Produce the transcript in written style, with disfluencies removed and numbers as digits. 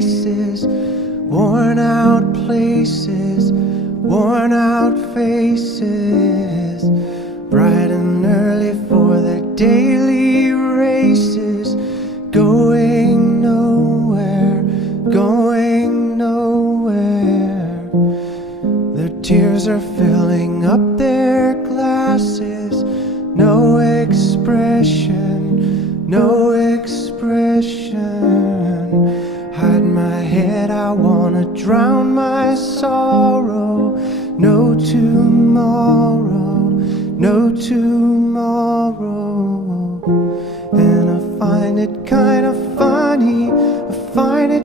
faces, worn out places, worn out faces, bright and early for their daily races, going nowhere, going nowhere. Their tears are filling up their glasses, no expression, no expression. Hide my head, I wanna drown my sorrow. No tomorrow, no tomorrow. And I find it kind of